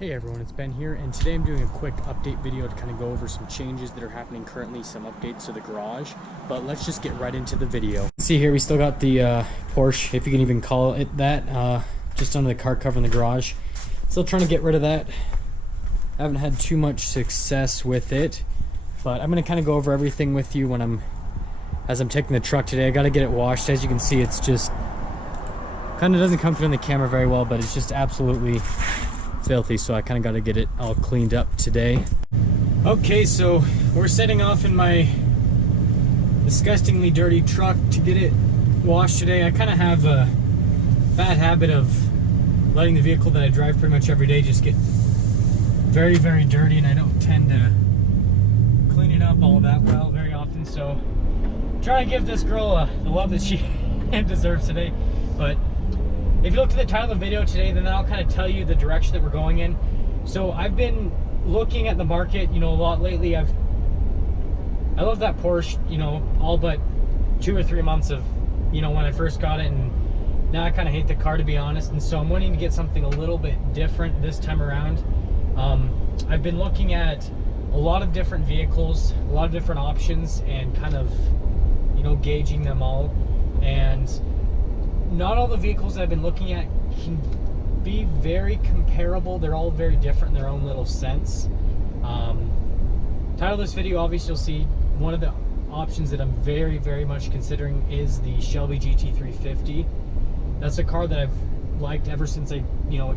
Hey everyone, it's Ben here, and today I'm doing a quick update video to kind of go over some changes that are happening currently, some updates to the garage, but let's just get right into the video. See here, we still got the Porsche, if you can even call it that, just under the car cover in the garage. Still trying to get rid of that. I haven't had too much success with it, but I'm going to kind of go over everything with you as I'm taking the truck today. I got to get it washed. As you can see, it's just kind of doesn't come through on the camera very well, but it's just absolutely filthy, so I kind of got to get it all cleaned up today. Okay, so we're setting off in my disgustingly dirty truck to get it washed today. I kind of have a bad habit of letting the vehicle that I drive pretty much every day just get very, very dirty, and I don't tend to clean it up all that well very often, so try to give this girl the love that she deserves today. But if you look at the title of the video today, then that'll kind of tell you the direction that we're going in. So I've been looking at the market, a lot lately. I love that Porsche, all but 2 or 3 months of, when I first got it, and now I kind of hate the car, to be honest. And so I'm wanting to get something a little bit different this time around. I've been looking at a lot of different vehicles, a lot of different options, and kind of, gauging them all. And not all the vehicles that I've been looking at can be very comparable. They're all very different in their own little sense. Title of this video, obviously you'll see one of the options that I'm very, very much considering is the Shelby GT350. That's a car that I've liked ever since it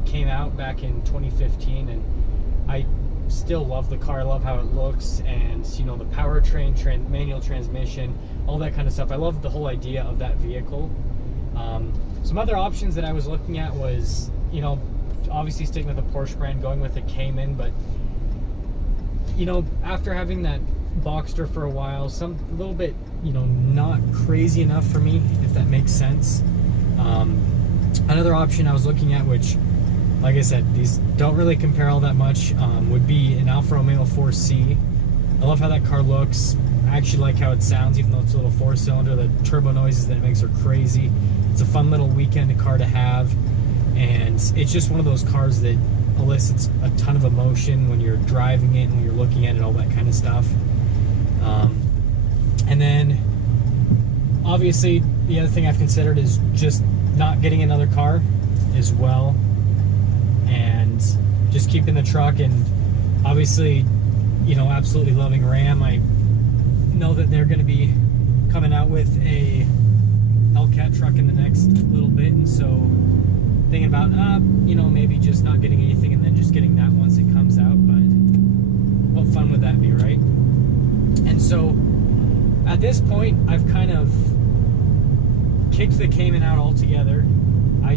came out back in 2015, and I still love the car. I love how it looks, and the powertrain, manual transmission, all that kind of stuff. I love the whole idea of that vehicle. Some other options that I was looking at was, obviously sticking with the Porsche brand, going with a Cayman, but, after having that Boxster for a while, a little bit, not crazy enough for me, if that makes sense. Another option I was looking at, which, like I said, these don't really compare all that much, would be an Alfa Romeo 4C. I love how that car looks. I actually like how it sounds, even though it's a little 4-cylinder. The turbo noises that it makes are crazy. It's a fun little weekend car to have, and it's just one of those cars that elicits a ton of emotion when you're driving it and when you're looking at it, all that kind of stuff. And then, obviously, the other thing I've considered is just not getting another car as well, and just keeping the truck. And obviously, absolutely loving Ram. I know that they're going to be coming out with a Hellcat truck in the next little bit, and so thinking about maybe just not getting anything and then just getting that once it comes out. But what fun would that be, right? And so at this point, I've kind of kicked the Cayman out altogether. I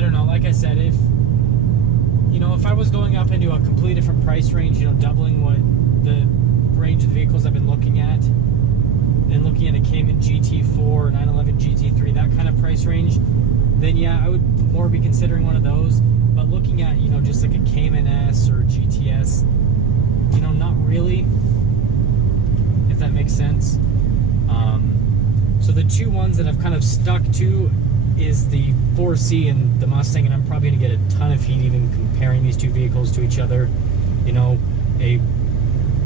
don't know, like I said, if I was going up into a completely different price range, doubling what the range of the vehicles I've been looking at, and looking at a Cayman GT4 or 911 GT3, that kind of price range, then yeah, I would more be considering one of those. But looking at, just like a Cayman S or GTS, not really, if that makes sense. So the two ones that I've kind of stuck to is the 4C and the Mustang, and I'm probably going to get a ton of heat even comparing these two vehicles to each other. A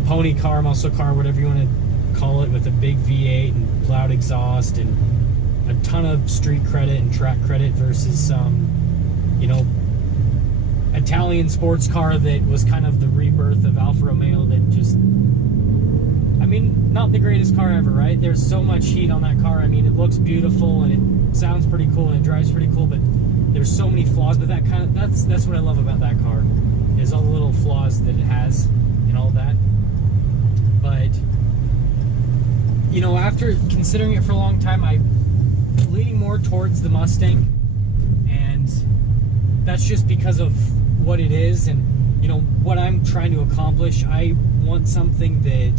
pony car, muscle car, whatever you want to call it, with a big V8 and loud exhaust and a ton of street credit and track credit, versus some, Italian sports car that was kind of the rebirth of Alfa Romeo that just, not the greatest car ever, right? There's so much heat on that car. It looks beautiful and it sounds pretty cool and it drives pretty cool, but there's so many flaws. But that's what I love about that car, is all the little flaws that it has and all that. But after considering it for a long time, I'm leaning more towards the Mustang, and that's just because of what it is and what I'm trying to accomplish. I want something that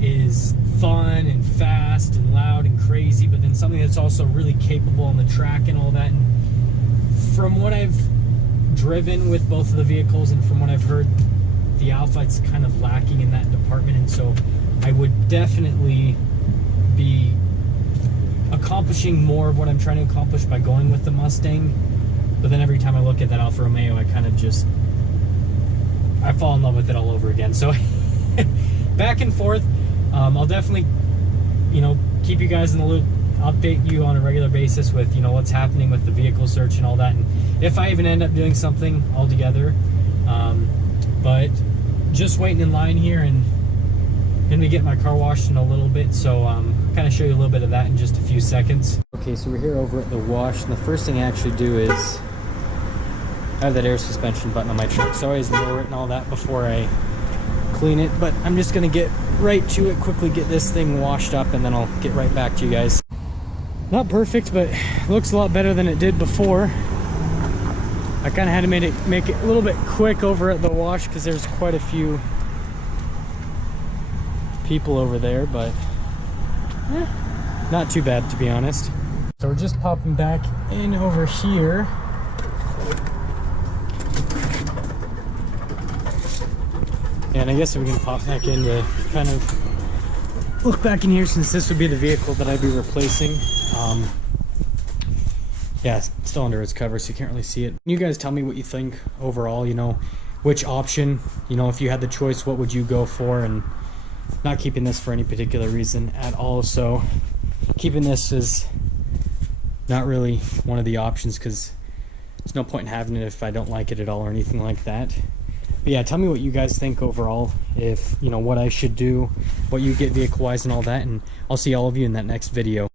is fun and fast and loud and crazy, but then something that's also really capable on the track and all that. And from what I've driven with both of the vehicles and from what I've heard, the Alpha, it's kind of lacking in that department, and so I would definitely be accomplishing more of what I'm trying to accomplish by going with the Mustang. But then every time I look at that Alfa Romeo, I kind of just, I fall in love with it all over again. So back and forth. I'll definitely, you know, keep you guys in the loop, update you on a regular basis with, you know, what's happening with the vehicle search and all that, and if I even end up doing something altogether. But just waiting in line here, and gonna be getting my car washed in a little bit, so kind of show you a little bit of that in just a few seconds. Okay, so we're here over at the wash, and the first thing I actually do is I have that air suspension button on my truck, so I always lower it and all that before I clean it. But I'm just gonna get right to it, quickly get this thing washed up, and then I'll get right back to you guys. Not perfect, but looks a lot better than it did before. I kind of had to make it a little bit quick over at the wash because there's quite a few people over there, but not too bad, to be honest. So we're just popping back in over here. And I guess we can pop back in to kind of look back in here, since this would be the vehicle that I'd be replacing. Yeah, it's still under its cover, so you can't really see it. You guys tell me what you think overall, you know, which option, you know, if you had the choice, what would you go for? And not keeping this for any particular reason at all, so keeping this is not really one of the options, because there's no point in having it if I don't like it at all or anything like that. But yeah, tell me what you guys think overall, if, you know, what I should do, what you get vehicle-wise and all that, and I'll see all of you in that next video.